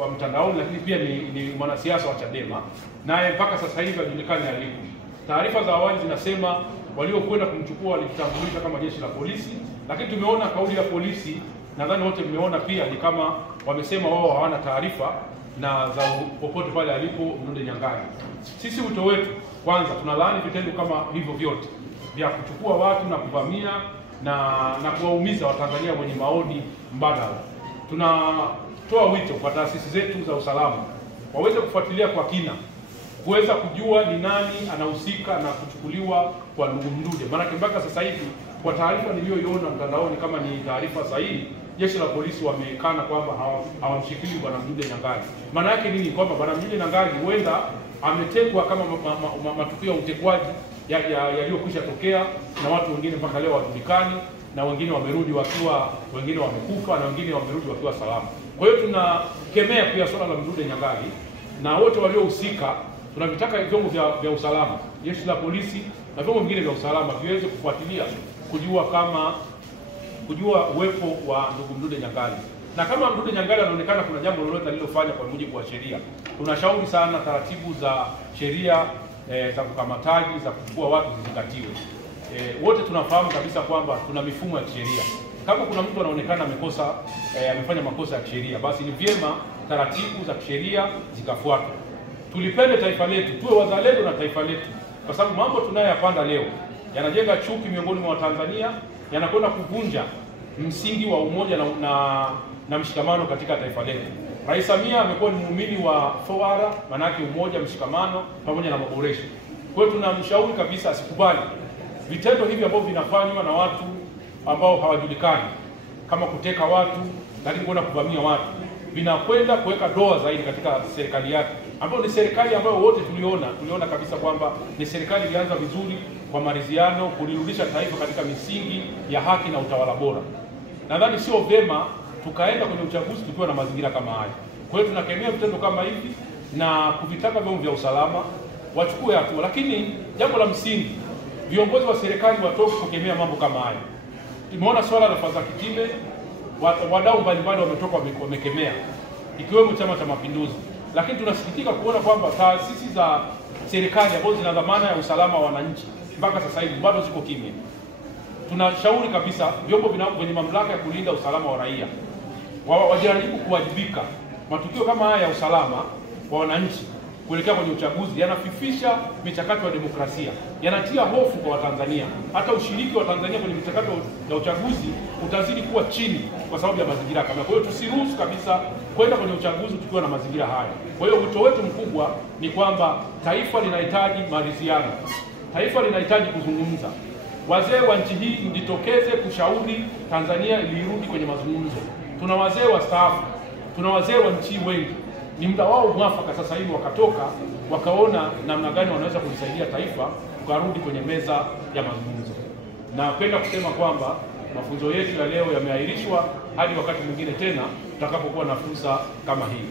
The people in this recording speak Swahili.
wa mtandaoni, lakini pia ni mwanasiasa wa Chadema, naye mpaka sasa hivi hajulikani alipo. Taarifa za awali zinasema waliokwenda kumchukua walitambulisha kama jeshi la polisi, lakini tumeona kauli ya polisi, nadhani wote mmeona pia, ni kama wamesema wao hawana taarifa na za popote pale alipo Mdude Nyangali. Sisi wito wetu kwanza, tunalaani vitendo kama hivyo vyote vya kuchukua watu na kuvamia na kuwaumiza Watanzania wenye maoni mbadala. Tunatoa wito kwa taasisi zetu za usalama waweze kufuatilia kwa kina, kuweza kujua ni nani anahusika na kuchukuliwa kwa ndugu Mdude. Maana mpaka sasa hivi kwa taarifa niliyoiona mtandaoni, kama ni taarifa sahihi, jeshi la polisi wamekana kwamba hawamshikili bwana Mdude Nyangali. Maana yake nini? Kwamba bwana Mdude Nyangali huenda ametekwa kama matukio ya utekwaji yaliyokwisha tokea, na watu wengine mpaka leo hawajulikani, na wengine wamerudi wakiwa, wengine wamekufa, na wengine wamerudi wakiwa salama. Kwa hiyo tunakemea pia swala la Mdude Nyangali, na wote waliohusika tunavitaka vyombo vya usalama, jeshi la polisi na vyombo vingine vya usalama viweze kufuatilia kujua uwepo wa ndugu Mdude Nyangali. Na kama Mdude Nyangali anaonekana kuna jambo lolote alilofanya kwa mujibu wa sheria, tunashauri sana taratibu za sheria za kukamataji, za kuchukua watu zizingatiwe. Wote tunafahamu kabisa kwamba kuna mifumo ya kisheria. Kama kuna mtu anaonekana amefanya makosa ya kisheria, basi ni vyema taratibu za kisheria zikafuatwa. Tulipende taifa letu, tuwe wazalendo na taifa letu, kwa sababu mambo tunayoyapanda leo yanajenga chuki miongoni mwa Watanzania, yanakwenda kuvunja msingi wa umoja na mshikamano katika taifa letu. Rais Samia amekuwa ni muumini wa 4R, maana yake umoja, mshikamano pamoja na maboresho. Kwa hiyo tunamshauri kabisa asikubali vitendo hivi ambavyo vinafanywa na watu ambao hawajulikani, kama kuteka watu, lakini kwenda kuvamia watu, vinakwenda kuweka doa zaidi katika serikali yake, ambayo ni serikali ambayo wote tuliona kabisa kwamba ni serikali ilianza vizuri kwa maridhiano, kulirudisha taifa katika misingi ya haki na utawala bora. Nadhani sio vyema tukaenda kwenye uchaguzi tukiwa na mazingira kama haya. Kwa hiyo tunakemea vitendo kama hivi na kuvitaka vyombo vya usalama wachukue hatua, lakini jambo la msingi, viongozi wa serikali watoke kukemea mambo kama haya. Tumeona swala la Fadha Kitile, wadau mbalimbali wametoka wamekemea, ikiwemo Chama cha Mapinduzi, lakini tunasikitika kuona kwamba taasisi za serikali ambazo zina dhamana ya usalama wa wananchi mpaka sasa hivi bado ziko kimya. Tunashauri kabisa vyombo vyenye mamlaka ya kulinda usalama wa raia wajaribu kuwajibika. Matukio kama haya ya usalama wa wananchi kuelekea kwenye uchaguzi yanafifisha michakato ya demokrasia, yanatia hofu kwa Watanzania. Hata ushiriki wa Tanzania kwenye michakato ya uchaguzi utazidi kuwa chini kwa sababu ya mazingira kama. Kwa hiyo tusiruhusu kabisa kwenda kwenye uchaguzi tukiwa na mazingira haya. Kwa hiyo wito wetu mkubwa ni kwamba taifa linahitaji maridhiano, taifa linahitaji kuzungumza. Wazee wa nchi hii mjitokeze kushauri Tanzania ilirudi kwenye mazungumzo. Tuna wazee wastaafu, tuna wazee wa nchi wengi, ni muda wao mwafaka sasa hivi wakatoka wakaona namna gani wanaweza kulisaidia taifa tukarudi kwenye meza ya mazungumzo. Napenda kusema kwamba mafunzo yetu ya leo yameahirishwa hadi wakati mwingine tena tutakapokuwa na fursa kama hii.